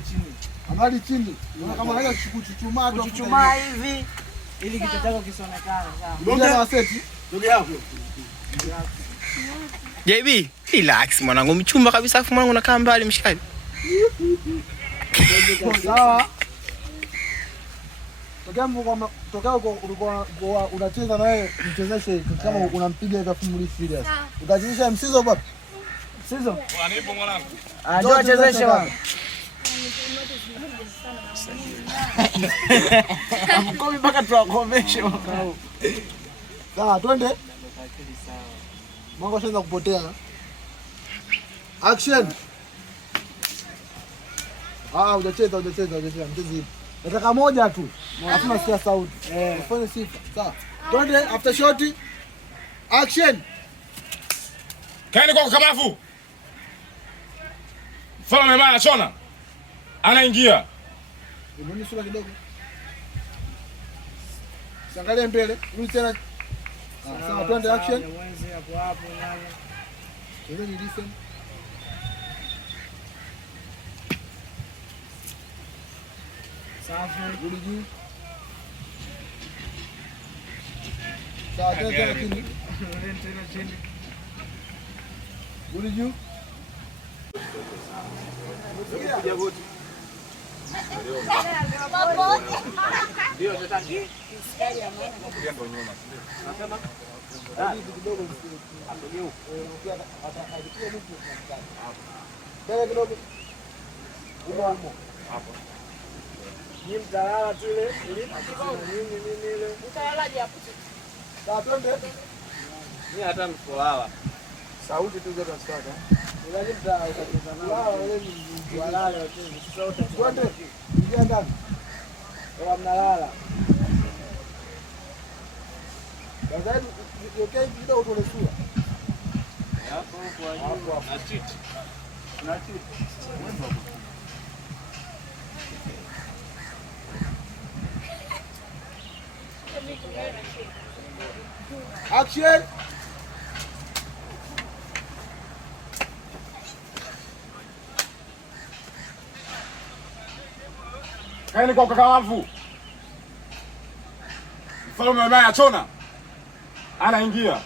chini. Angali chini. Kama unaweza kuchuchumaa tu. Kuchuchumaa hivi ili kichwa chako kisionekane, sawa? Ndio na seti. Ndio hapo. JB, relax mwanangu, mchumba kabisa afu mwanangu unakaa mbali mshikaji. Sawa. Tokea ulikuwa unacheza na wewe mchezeshe kama unampiga hivi afu mli serious. Utachezesha msizo baba. Msizo? Wanipo mwanangu. Ndio achezeshe baba. Mkomi mpaka tuwakomeshe wakao. Sawa, twende. Mungu ashaanza kupotea. Action. Hujacheza mchezi. Nataka moja tu. Alafu nasikia sauti. Ufanye sifa. Sawa. Twende after shot. Action. Kaeni kwa kamafu. Mfalme Maya Chona anaingia. Mbona sura kidogo? Angalia mbele. Rudi tena. Sawa, twende action. Mwenzi hapo nani? Twende ni listen. Safi. Rudi juu. Sawa, tena chini. Tena chini. Rudi juu. Kuja goti. Ndio sasa. Kuja ndo nyuma. Nasema kidogo atogeu. Atakajikia mtu hapo. Kidogo. Umo. Hapo. Ni mtalala tu ile nini ile. Mtalalaje hapo? Sawa, twende. Mimi hata mfolala. Sauti tu zote zitaka. Unajua utacheza nao. Wewe ni walala tu. Sauti. Twende. Ingia ndani. Wala mnalala. Sasa okay kidogo tu unasua. Hapo kwa hapo. Na cheat. Na cheat. Action. Kaeni kwa kamafu. Mfalme Maya Chona anaingia.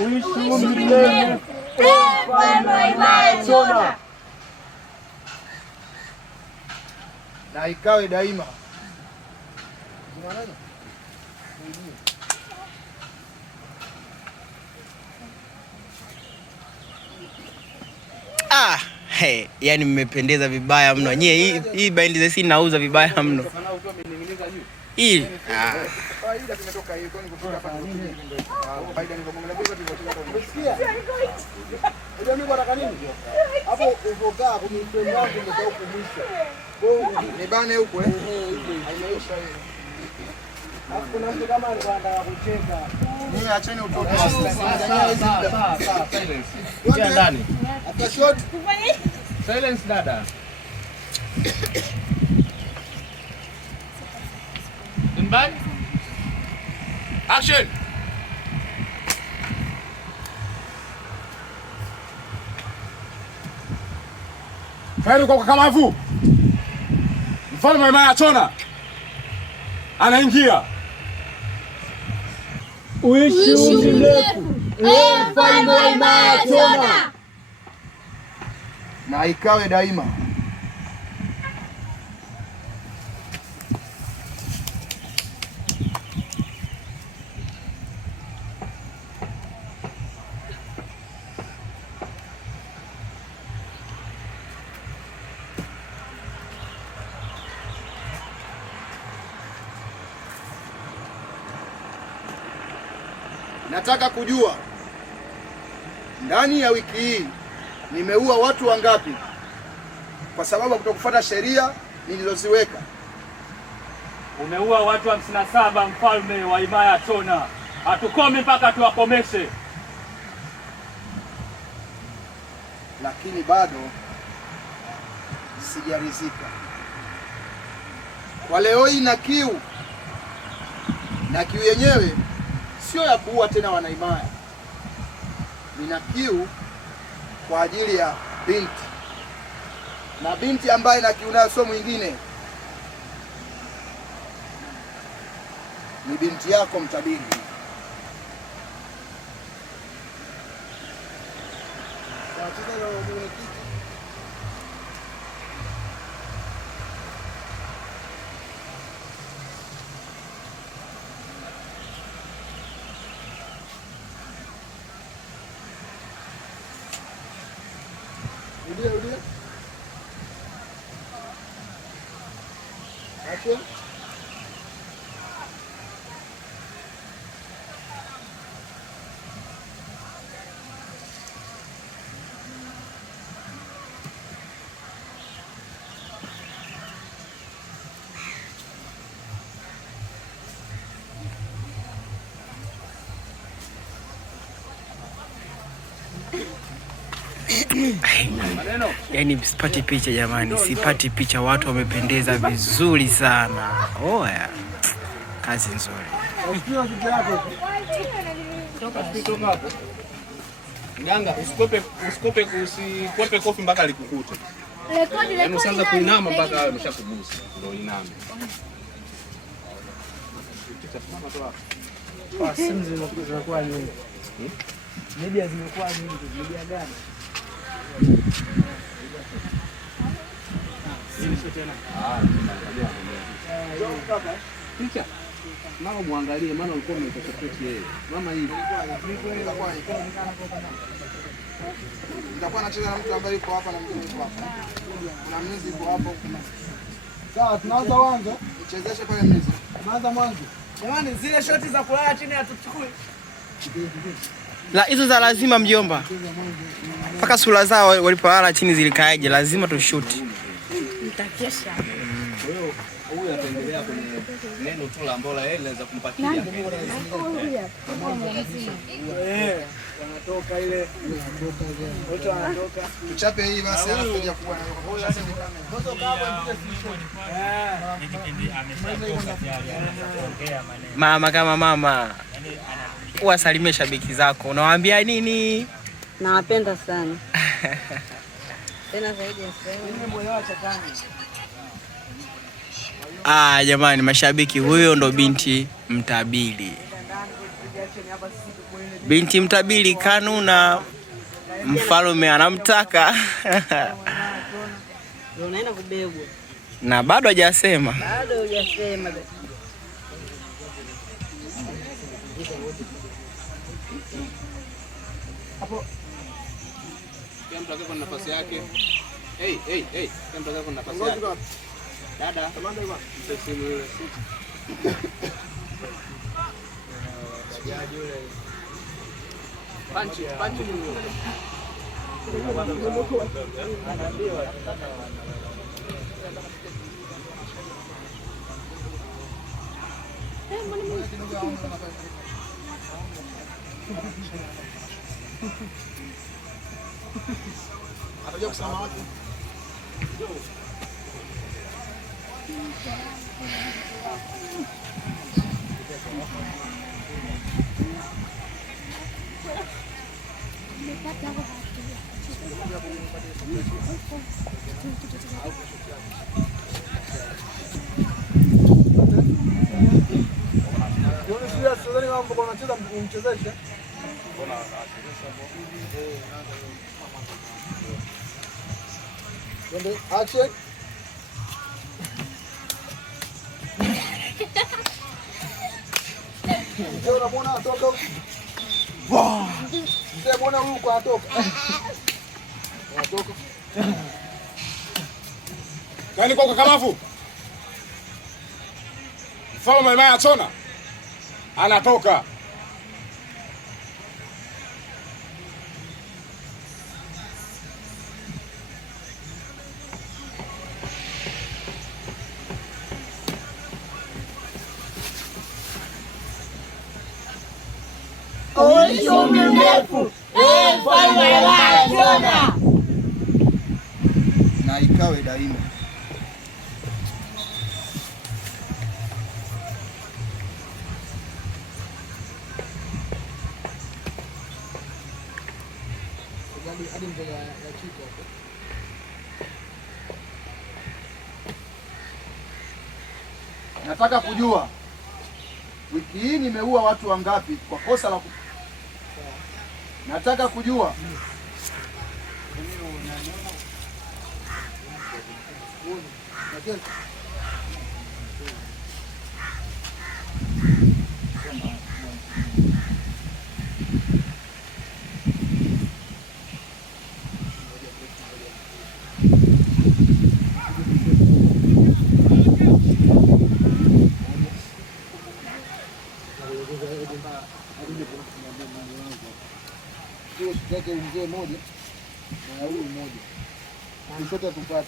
Uishi milele. Mfalme Maya Chona. Na ikawe daima. Hey, yani mmependeza vibaya mno. Nyie hii behind the scene nauza vibaya mno. Hii faida kimetoka hiyo kwani kutoka hapa nini? Faida ni kwa umesikia? Ndio mimi nataka nini? Hapo uvokaa kwenye frame yangu ndio huko mwisho. Ni bane huko Haimeisha hiyo. Hapo kuna mtu kama anataka kucheka. Mimi acheni utoke. Sawa. Silence. Ingia ndani. After shot. Silence dada. Mbali. Action. Kaeni kwa kamafu. Mfalme Maya Chona anaingia. Uishi mrefu. Mfalme Maya Chona. Na ikawe daima. Nataka kujua ndani ya wiki hii nimeua watu wangapi kwa sababu ya kutokufuata sheria nilizoziweka. Umeua watu 57 mfalme wa Maya Chona. Hatukomi mpaka tuwakomeshe. lakini bado sijaridhika. Kwa leo hii na kiu yenyewe sio ya kuua tena Wanaimaya. Nina kiu kwa ajili ya binti, na binti ambaye na kiu nayo sio mwingine, ni binti yako Mtabiri. Udia. Action. Yaani sipati picha jamani, sipati picha. Watu wamependeza vizuri sana. Oya, kazi nzuri. Nganga, usikwepe kofi mpaka likukute. Yaani usianza kuinama mpaka ameshakugusa ndio iname. Kwa simu zimekuwa nyingi. Media zimekuwa nyingi. Media gani? Picha. Mama muangalie, maana ulikuwa umetoketi yeye. Mama hivi. Nitakuwa nacheza na mtu ambaye yuko hapa na mwingine yuko hapa. Kuna mlinzi yuko hapo. Sawa, tunaanza mwanzo. Nichezeshe pale mlinzi. Tunaanza mwanzo. Jamani, zile shoti za kulala chini hatuchukui. La, hizo za lazima mjomba. Paka sura zao walipolala chini zilikaaje, lazima tushuti. Nitakesha. Huyu ataendelea kwenye neno tu la mbola, yeye anaweza kumpatia. Wanatoka ile. Wote wanatoka. Tuchape hii basi alafu kuja kuwa na mama kama mama. Uwasalimie shabiki zako. Unawaambia nini? Nawapenda sana. Tena zaidi ya sana. Jamani mashabiki, huyo ndo binti Mtabiri. Binti Mtabiri kanuna mfalme anamtaka. unaenda kubebwa. Na bado hajasema. Bado hujasema. Hapo. Kila mtu akae nafasi yake. Hey. Kila mtu akae nafasi yake. Dada, kamanda hivi. Simu ile. Panchi. Atakuja kusema wapi? Action. Ndio unaona atoka. Wow. Ndio unaona huko atoka. Atoka. Kaeni kwa kakamavu. Mfalme Waimaya Chona anatoka. Mfalme Waimaya Chona. na ikawe daima. Nataka kujua wiki hii nimeua watu wangapi kwa kosa la nataka kujua mzee moja na huyu mmoja. Kishoto tupate.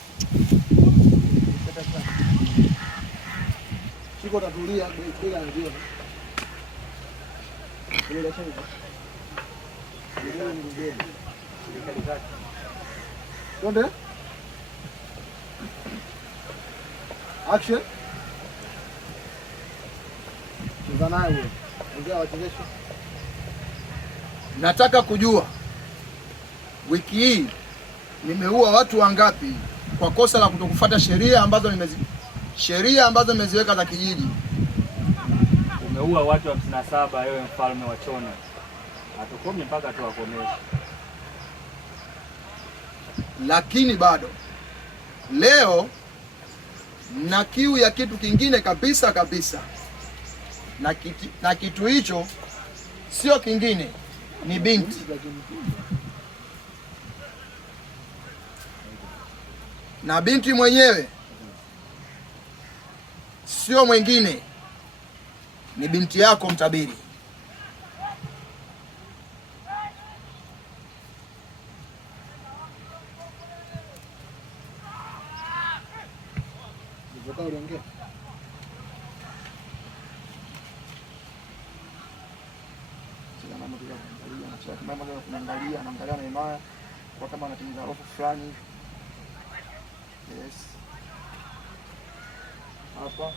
Shiko tatulia bila ndio. Ile shamba. Ile ni ngeni. Twende. Action. Cheza naye. Ongea wachezeshe. Nataka kujua wiki hii nimeua watu wangapi kwa kosa la kutokufuata sheria ambazo nimeziweka za kijiji. Umeua watu 57 wewe mfalme wa Chona. Hatukomi mpaka tuwakomeshe. Lakini bado leo na kiu ya kitu kingine kabisa. Na kitu hicho sio kingine, ni binti. Na binti mwenyewe sio mwingine, ni binti yako Mtabiri. Anaangalia na Imaya kwa kama anatimiza hofu fulani. Yes. Hapa